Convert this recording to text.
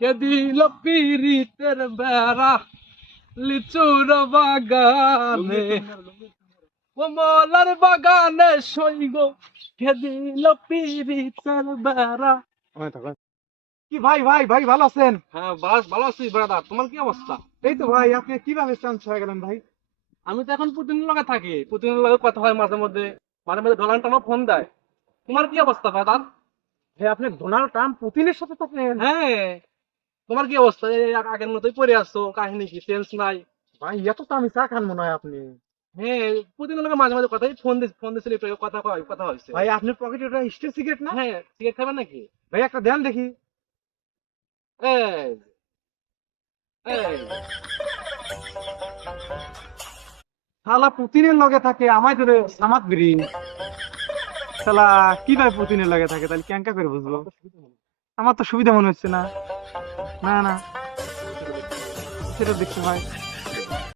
কে দিল পিরিতের বেড়া লিচুর বাগানে কমলার বাগানে সইগ কে দিল পিরিতের বেড়া। কি ভাই ভাই ভাই ভালো আছেন? হ্যাঁ বাস ভালো আছি ব্রাদার, তোমার কি অবস্থা? এই তো ভাই, আপনি কিভাবে চান্স হয়ে গেলেন ভাই? আমি তো এখন প্রতিদিন লগে থাকি, প্রতিদিন লগে কথা হয়, মাঝে মধ্যে ডলার টানো ফোন দেয়। তোমার কি অবস্থা ব্রাদার? ভাই আপনি ডোনাল্ড ট্রাম্প পুতিনের সাথে থাকেন? হ্যাঁ, তোমার কি অবস্থা? এই আগের মতোই পড়ে আছো, কাহিনী কি চেঞ্জ নাই? ভাই এত তো আমি চা খান মনে হয় আপনি। হ্যাঁ, প্রতিদিন লোকে মাঝে মাঝে কথাই ফোন দিছিল, একটু কথা হয়েছে। ভাই আপনার পকেটে ওটা স্টিল সিগারেট না? হ্যাঁ, সিগারেট খাবেন নাকি? ভাই একটা দেন দেখি। এই এই শালা পুতিনের লগে থাকে, আমায় ধরে সামাত বিড়ি। শালা কিভাবে পুতিনের লগে থাকে, তাহলে ক্যাঙ্কা করে বুঝবো? আমার তো সুবিধা মনে হচ্ছে না। না না, সেটা দেখছি ভাই।